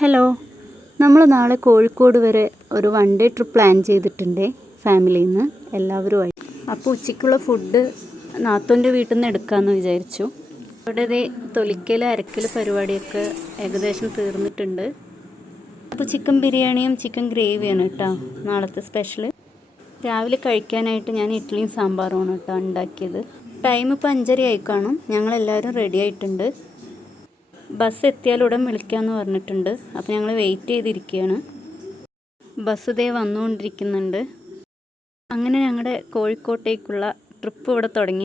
Hello, നമ്മൾ നാളെ കോഴിക്കോട് വരെ ഒരു വൺ ഡേ ട്രിപ്പ് പ്ലാൻ ചെയ്തിട്ടുണ്ട് ഫാമിലിയിൽ നിന്ന് എല്ലാവരുമായി. അപ്പോൾ ഉച്ചയ്ക്കുള്ള ഫുഡ് നാത്തൂൻ്റെ വീട്ടിൽ നിന്ന് എടുക്കാമെന്ന് വിചാരിച്ചു. ഇവിടെ തൊലിക്കൽ അരക്കൽ പരിപാടിയൊക്കെ ഏകദേശം തീർന്നിട്ടുണ്ട്. അപ്പോൾ ചിക്കൻ ബിരിയാണിയും ചിക്കൻ ഗ്രേവിയാണ് കേട്ടോ നാളത്തെ സ്പെഷ്യൽ. രാവിലെ കഴിക്കാനായിട്ട് ഞാൻ ഇഡ്ഡലിയും സാമ്പാറുമാണ് കേട്ടോ ഉണ്ടാക്കിയത്. ടൈം ഇപ്പോൾ 5:30 ആയി കാണും. ഞങ്ങളെല്ലാവരും റെഡി ആയിട്ടുണ്ട്. ബസ് എത്തിയാലുടൻ വിളിക്കാമെന്ന് പറഞ്ഞിട്ടുണ്ട്. അപ്പോൾ ഞങ്ങൾ വെയിറ്റ് ചെയ്തിരിക്കുകയാണ്. ബസ് ദേ വന്നുകൊണ്ടിരിക്കുന്നുണ്ട്. അങ്ങനെ ഞങ്ങളുടെ കോഴിക്കോട്ടേക്കുള്ള ട്രിപ്പ് ഇവിടെ തുടങ്ങി.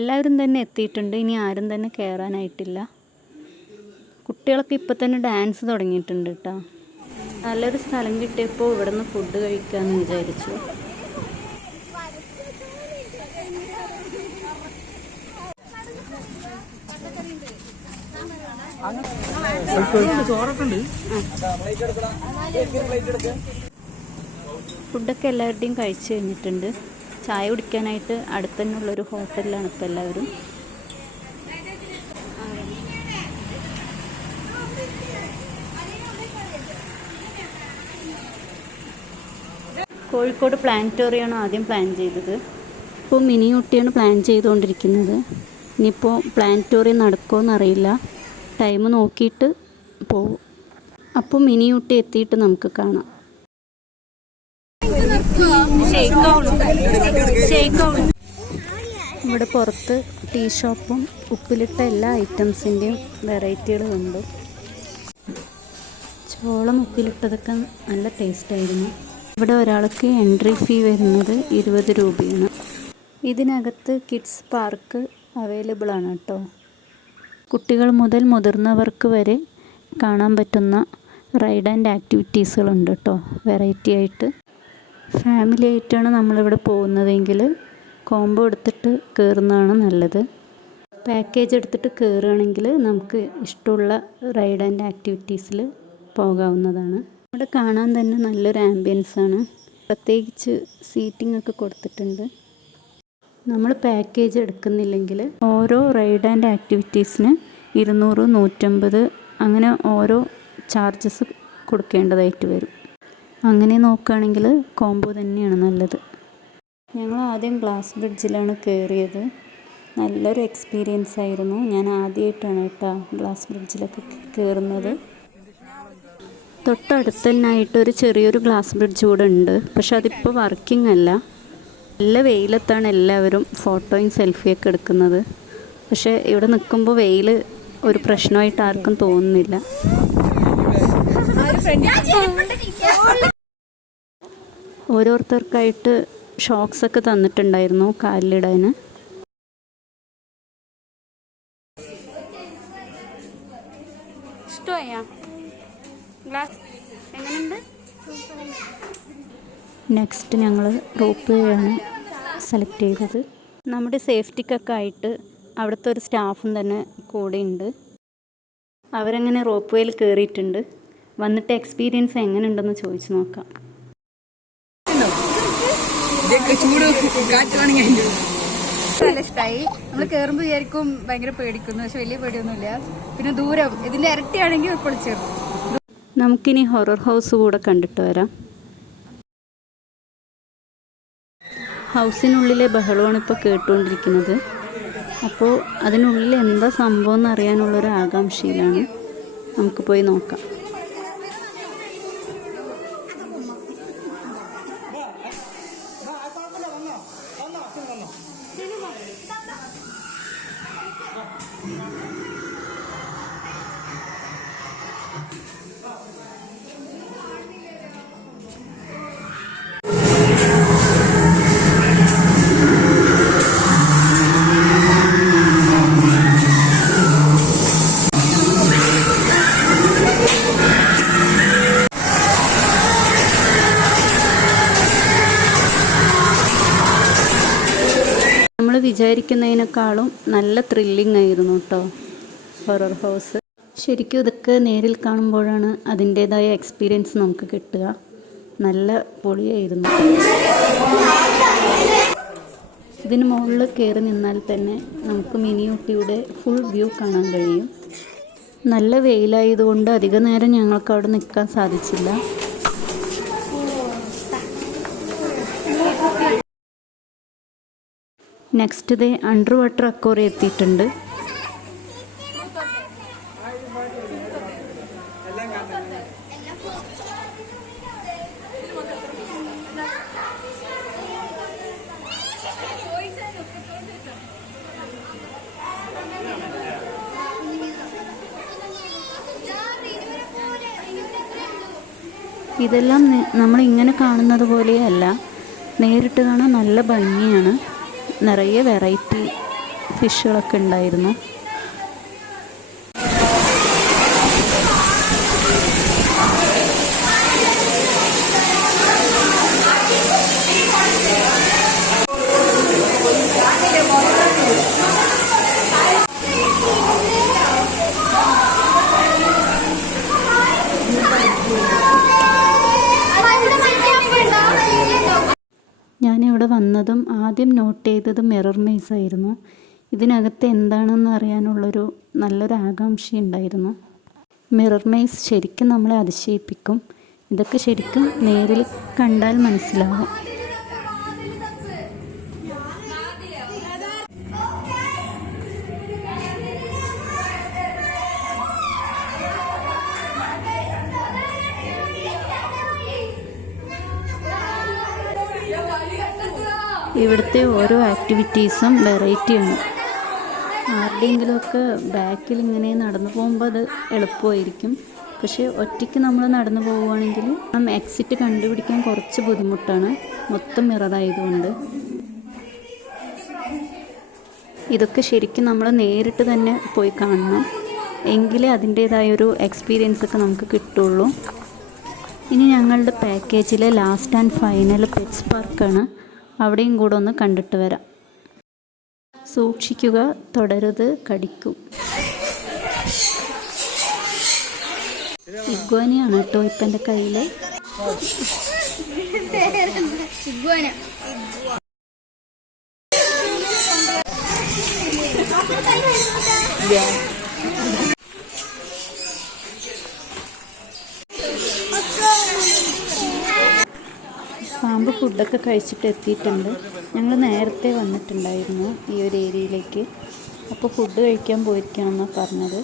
എല്ലാവരും തന്നെ എത്തിയിട്ടുണ്ട്. ഇനി ആരും തന്നെ കയറാനായിട്ടില്ല. കുട്ടികളൊക്കെ ഇപ്പം തന്നെ ഡാൻസ് തുടങ്ങിയിട്ടുണ്ട് കേട്ടോ. നല്ലൊരു സ്ഥലം കിട്ടിയപ്പോൾ ഇവിടെ നിന്ന് ഫുഡ് കഴിക്കാമെന്ന് വിചാരിച്ചു. ഫുഡൊക്കെ എല്ലാവരുടെയും കഴിച്ചു കഴിഞ്ഞിട്ടുണ്ട്. ചായ കുടിക്കാനായിട്ട് അടുത്ത് തന്നെയുള്ളൊരു ഹോട്ടലിലാണ് ഇപ്പോൾ എല്ലാവരും. കോഴിക്കോട് പ്ലാനറ്റോറിയമാണ് ആദ്യം പ്ലാൻ ചെയ്തത്. ഇപ്പോൾ മിനി ഊട്ടിയാണ് പ്ലാൻ ചെയ്തുകൊണ്ടിരിക്കുന്നത്. ഇനിയിപ്പോൾ പ്ലാനറ്റോറിയം നടക്കുമോയെന്നറിയില്ല. ടൈം നോക്കിയിട്ട് പോവും. അപ്പോൾ മിനി ഊട്ടി എത്തിയിട്ട് നമുക്ക് കാണാം. ഇവിടെ പുറത്ത് ടീ ഷോപ്പും ഉപ്പിലിട്ട എല്ലാ ഐറ്റംസിൻ്റെയും വെറൈറ്റികൾ കണ്ടു. ചോളം ഉപ്പിലിട്ടതൊക്കെ നല്ല ടേസ്റ്റായിരുന്നു. ഇവിടെ ഒരാൾക്ക് എൻട്രി ഫീ വരുന്നത് 20 രൂപയാണ്. ഇതിനകത്ത് കിഡ്സ് പാർക്ക് അവൈലബിൾ ആണ് കേട്ടോ. കുട്ടികൾ മുതൽ മുതിർന്നവർക്ക് വരെ കാണാൻ പറ്റുന്ന റൈഡ് ആൻഡ് ആക്ടിവിറ്റീസുകളുണ്ട് കേട്ടോ വെറൈറ്റി ആയിട്ട്. ഫാമിലി ആയിട്ടാണ് നമ്മളിവിടെ പോകുന്നതെങ്കിൽ കോംബോ എടുത്തിട്ട് കയറുന്നതാണ് നല്ലത്. പാക്കേജ് എടുത്തിട്ട് കയറുകയാണെങ്കിൽ നമുക്ക് ഇഷ്ടമുള്ള റൈഡ് ആൻഡ് ആക്ടിവിറ്റീസിൽ പോകാവുന്നതാണ്. ഇവിടെ കാണാൻ തന്നെ നല്ലൊരു ആംബിയൻസാണ്. പ്രത്യേകിച്ച് സീറ്റിംഗ് ഒക്കെ കൊടുത്തിട്ടുണ്ട്. നമ്മൾ പാക്കേജ് എടുക്കുന്നില്ലെങ്കിൽ ഓരോ റൈഡ് ആൻഡ് ആക്ടിവിറ്റീസിന് 200, 150 അങ്ങനെ ഓരോ ചാർജസ് കൊടുക്കേണ്ടതായിട്ട് വരും. അങ്ങനെ നോക്കുകയാണെങ്കിൽ കോംബോ തന്നെയാണ് നല്ലത്. ഞങ്ങൾ ആദ്യം ഗ്ലാസ് ബ്രിഡ്ജിലാണ് കയറിയത്. നല്ലൊരു എക്സ്പീരിയൻസ് ആയിരുന്നു. ഞാൻ ആദ്യമായിട്ടാണ് കേട്ടോ ഗ്ലാസ് ബ്രിഡ്ജിലൊക്കെ കയറുന്നത്. തൊട്ടടുത്ത് തന്നെയായിട്ടൊരു ചെറിയൊരു ഗ്ലാസ് ബ്രിഡ്ജ് കൂടെ ഉണ്ട്. പക്ഷെ അതിപ്പോൾ വർക്കിംഗ് അല്ല. നല്ല വെയിലത്താണ് എല്ലാവരും ഫോട്ടോയും സെൽഫിയൊക്കെ എടുക്കുന്നത്. പക്ഷേ ഇവിടെ നിൽക്കുമ്പോൾ വെയിൽ ഒരു പ്രശ്നമായിട്ട് ആർക്കും തോന്നുന്നില്ല. ഓരോരുത്തർക്കായിട്ട് ഷോക്സൊക്കെ തന്നിട്ടുണ്ടായിരുന്നു കാലിലിടാൻ. നെക്സ്റ്റ് ഞങ്ങൾ റോപ്പ് വേ ആണ് സെലക്ട് ചെയ്തത്. നമ്മുടെ സേഫ്റ്റിക്കൊക്കെ ആയിട്ട് അവിടുത്തെ ഒരു സ്റ്റാഫും തന്നെ കൂടെയുണ്ട്. അവരങ്ങനെ റോപ്പ് വേയിൽ കയറിയിട്ടുണ്ട്. വന്നിട്ട് എക്സ്പീരിയൻസ് എങ്ങനെയുണ്ടെന്ന് ചോദിച്ചു നോക്കാം. നല്ല ഇഷ്ടമായി. നമ്മൾ കയറുമ്പോൾ വിചാരിക്കും ഭയങ്കര പേടിക്കുന്നു, പക്ഷെ വലിയ പേടിയൊന്നുമില്ല. പിന്നെ ദൂരം ഇതിന്റെ ഇരട്ടിയാണെങ്കിൽ പൊളിച്ചേർന്നു. നമുക്കിനി ഹൊറർ ഹൗസ് കൂടെ കണ്ടിട്ട് വരാം. ഹൗസിനുള്ളിലെ ബഹളമാണ് ഇപ്പോൾ കേട്ടുകൊണ്ടിരിക്കുന്നത്. അപ്പോൾ അതിനുള്ളിൽ എന്താ സംഭവം എന്നറിയാനുള്ളൊരു ആകാംക്ഷയിലാണ്. നമുക്ക് പോയി നോക്കാം. വിചാരിക്കുന്നതിനേക്കാളും നല്ല ത്രില്ലിംഗ് ആയിരുന്നു കേട്ടോ ഹൊറർ ഹൗസ്. ശരിക്കും ഇതൊക്കെ നേരിൽ കാണുമ്പോഴാണ് അതിൻ്റേതായ എക്സ്പീരിയൻസ് നമുക്ക് കിട്ടുക. നല്ല പൊളിയായിരുന്നു. ഇതിന് മുകളിൽ കയറി നിന്നാൽ തന്നെ നമുക്ക് മിനി ഊട്ടിയുടെ ഫുൾ വ്യൂ കാണാൻ കഴിയും. നല്ല വെയിലായതുകൊണ്ട് അധിക നേരം ഞങ്ങൾക്ക് അവിടെ നിൽക്കാൻ സാധിച്ചില്ല. Next day under water aquarium എത്തിയിട്ടുണ്ട്. ഇതെല്ലാം നമ്മളിങ്ങനെ കാണുന്നത് പോലെയല്ല, നേരിട്ട് കാണാൻ നല്ല ഭംഗിയാണ്. നിറയെ വെറൈറ്റി ഫിഷുകളൊക്കെ ഉണ്ടായിരുന്നു. ഞാനിവിടെ വന്നതും ആദ്യം നോട്ട് ചെയ്തത് മിറർ മെയ്സ് ആയിരുന്നു. ഇതിനകത്ത് എന്താണെന്ന് അറിയാനുള്ളൊരു നല്ലൊരു ആകാംക്ഷ ഉണ്ടായിരുന്നു. മിറർ മെയ്സ് ശരിക്കും നമ്മളെ അതിശയിപ്പിക്കും. ഇതൊക്കെ ശരിക്കും നേരിൽ കണ്ടാൽ മനസ്സിലാവും. ഇവിടുത്തെ ഓരോ ആക്ടിവിറ്റീസും വെറൈറ്റിയാണ്. ആരുടെയെങ്കിലുമൊക്കെ ബാക്കിൽ ഇങ്ങനെ നടന്നു പോകുമ്പോൾ അത് എളുപ്പമായിരിക്കും. പക്ഷേ ഒറ്റയ്ക്ക് നമ്മൾ നടന്നു പോവുകയാണെങ്കിൽ എക്സിറ്റ് കണ്ടുപിടിക്കാൻ കുറച്ച് ബുദ്ധിമുട്ടാണ്, മൊത്തം മിററായതുകൊണ്ട്. ഇതൊക്കെ ശരിക്കും നമ്മൾ നേരിട്ട് തന്നെ പോയി കാണണം, എങ്കിലേ അതിൻ്റേതായൊരു എക്സ്പീരിയൻസ് ഒക്കെ നമുക്ക് കിട്ടുള്ളൂ. ഇനി ഞങ്ങളുടെ പാക്കേജിലെ ലാസ്റ്റ് ആൻഡ് ഫൈനൽ പെറ്റ്സ് പാർക്കാണ്. അവിടെയും കൂടെ ഒന്ന് കണ്ടിട്ട് വരാം. സൂക്ഷിക്കുക, തൊടരുത്, കടിക്കും. ഇഗ്വാനയാണ് കേട്ടോ ഇപ്പം എൻ്റെ കയ്യിൽ. പാമ്പ് ഫുഡൊക്കെ കഴിച്ചിട്ട് എത്തിയിട്ടുണ്ട്. ഞങ്ങൾ നേരത്തെ വന്നിട്ടുണ്ടായിരുന്നു ഈ ഒരു ഏരിയയിലേക്ക്. അപ്പോൾ ഫുഡ് കഴിക്കാൻ പോയിരിക്കണമെന്നാണ് പറഞ്ഞത്.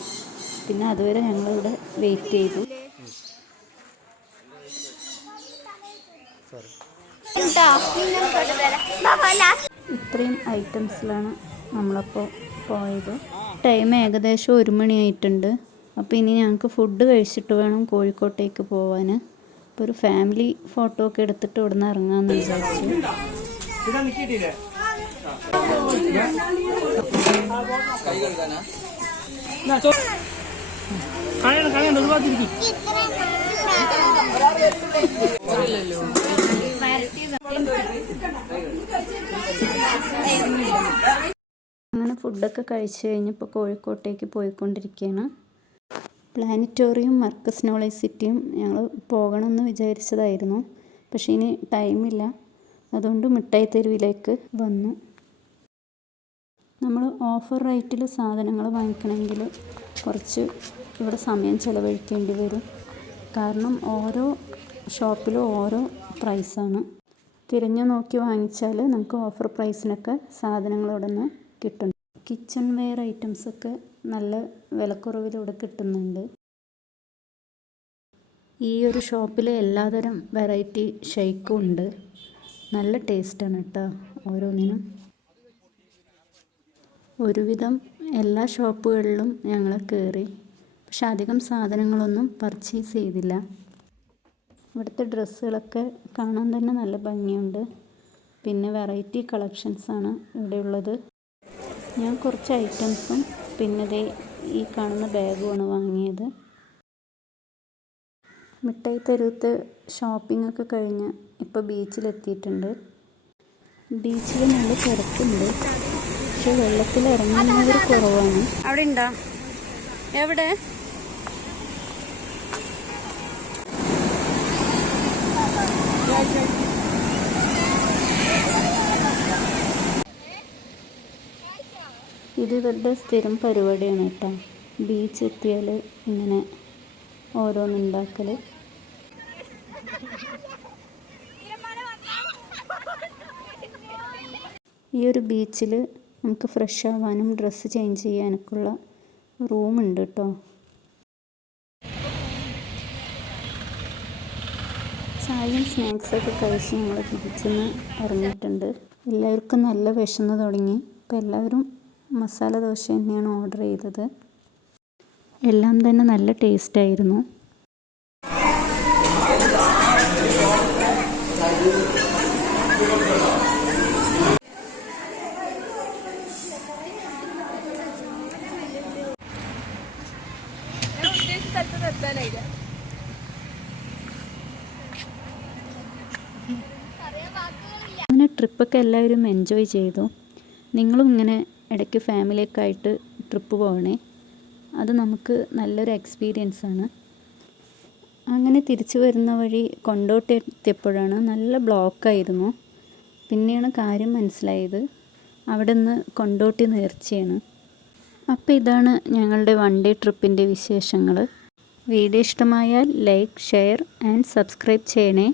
പിന്നെ അതുവരെ ഞങ്ങളിവിടെ വെയിറ്റ് ചെയ്തു. ഇത്രയും ഐറ്റംസിലാണ് നമ്മളപ്പോൾ പോയത്. ടൈം ഏകദേശം 1 മണിയായിട്ടുണ്ട്. അപ്പോൾ ഇനി ഞങ്ങൾക്ക് ഫുഡ് കഴിച്ചിട്ട് വേണം കോഴിക്കോട്ടേക്ക് പോവാൻ. അപ്പോൾ ഒരു ഫാമിലി ഫോട്ടോ ഒക്കെ എടുത്തിട്ട് ഇവിടെ നിന്ന് ഇറങ്ങാമെന്ന് വിചാരിച്ചു. അങ്ങനെ ഫുഡൊക്കെ കഴിച്ച് കഴിഞ്ഞപ്പോൾ കോഴിക്കോട്ടേക്ക് പോയിക്കൊണ്ടിരിക്കുകയാണ്. പ്ലാനറ്റോറിയം, മർക്കസ് നോളജ് സിറ്റിയും ഞങ്ങൾ പോകണമെന്ന് വിചാരിച്ചതായിരുന്നു. പക്ഷേ ഇനി ടൈമില്ല, അതുകൊണ്ട് മിഠായി തെരുവിലേക്ക് വന്നു. നമ്മൾ ഓഫർ റേറ്റിൽ സാധനങ്ങൾ വാങ്ങിക്കണമെങ്കിൽ കുറച്ച് ഇവിടെ സമയം ചിലവഴിക്കേണ്ടി വരും. കാരണം ഓരോ ഷോപ്പിലും ഓരോ പ്രൈസാണ്. തിരഞ്ഞു നോക്കി വാങ്ങിച്ചാൽ നമുക്ക് ഓഫർ പ്രൈസിനൊക്കെ സാധനങ്ങൾ ഇവിടെ നിന്ന് കിട്ടും. കിച്ചൺ വെയർ ഐറ്റംസൊക്കെ നല്ല വിലക്കുറവിലൂടെ കിട്ടുന്നുണ്ട്. ഈ ഒരു ഷോപ്പിൽ എല്ലാതരം വെറൈറ്റി ഷേക്കും ഉണ്ട്. നല്ല ടേസ്റ്റാണ് കേട്ടോ ഓരോന്നിനും. ഒരുവിധം എല്ലാ ഷോപ്പുകളിലും ഞങ്ങൾ കയറി, പക്ഷെ അധികം സാധനങ്ങളൊന്നും പർച്ചേസ് ചെയ്തില്ല. ഇവിടുത്തെ ഡ്രസ്സുകളൊക്കെ കാണാൻ തന്നെ നല്ല ഭംഗിയുണ്ട്. പിന്നെ വെറൈറ്റി കളക്ഷൻസാണ് ഇവിടെയുള്ളത്. ഞാൻ കുറച്ച് ഐറ്റംസും പിന്നെ ഈ കാണുന്ന ബാഗുമാണ് വാങ്ങിയത്. മിഠായി തെരുവത്തെ ഷോപ്പിംഗ് ഒക്കെ കഴിഞ്ഞ് ഇപ്പോൾ ബീച്ചിലെത്തിയിട്ടുണ്ട്. ബീച്ചിൽ നല്ല തിരക്കുണ്ട്, പക്ഷെ വെള്ളത്തിൽ ഇറങ്ങുന്നവർ കുറവാണ്. അവിടെ ഉണ്ടോ? എവിടെ? ഇത് ഇവരുടെ സ്ഥിരം പരിപാടിയാണ് കേട്ടോ. ബീച്ച് എത്തിയാൽ ഇങ്ങനെ ഓരോന്നുണ്ടാക്കൽ. ഈ ഒരു ബീച്ചിൽ നമുക്ക് ഫ്രഷ് ആവാനും ഡ്രസ്സ് ചേഞ്ച് ചെയ്യാനൊക്കെയുള്ള റൂമുണ്ട് കേട്ടോ. ചായയും സ്നാക്സൊക്കെ കഴിച്ച് നമ്മൾ ബീച്ചിൽ നിന്ന് ഇറങ്ങിയിട്ടുണ്ട്. എല്ലാവർക്കും നല്ല വിശന്ന് തുടങ്ങി. അപ്പോൾ എല്ലാവരും മസാല ദോശ തന്നെയാണ് ഓർഡർ ചെയ്തത്. എല്ലാം തന്നെ നല്ല ടേസ്റ്റായിരുന്നു. അങ്ങനെ ട്രിപ്പൊക്കെ എല്ലാവരും എൻജോയ് ചെയ്തു. നിങ്ങളും ഇങ്ങനെ ഇടയ്ക്ക് ഫാമിലിയൊക്കെ ആയിട്ട് ട്രിപ്പ് പോകണേ. അത് നമുക്ക് നല്ലൊരു എക്സ്പീരിയൻസ് ആണ്. അങ്ങനെ തിരിച്ചു വരുന്ന വഴി കൊണ്ടോട്ടി എത്തിയപ്പോഴാണ് നല്ല ബ്ലോക്കായിരുന്നു. പിന്നെയാണ് കാര്യം മനസ്സിലായത്, അവിടെ നിന്ന് കൊണ്ടോട്ടി നേർച്ചയാണ്. അപ്പോൾ ഇതാണ് ഞങ്ങളുടെ വൺ ഡേ ട്രിപ്പിൻ്റെ വിശേഷങ്ങൾ. വീഡിയോ ഇഷ്ടമായാൽ ലൈക്ക്, ഷെയർ ആൻഡ് സബ്സ്ക്രൈബ് ചെയ്യണേ.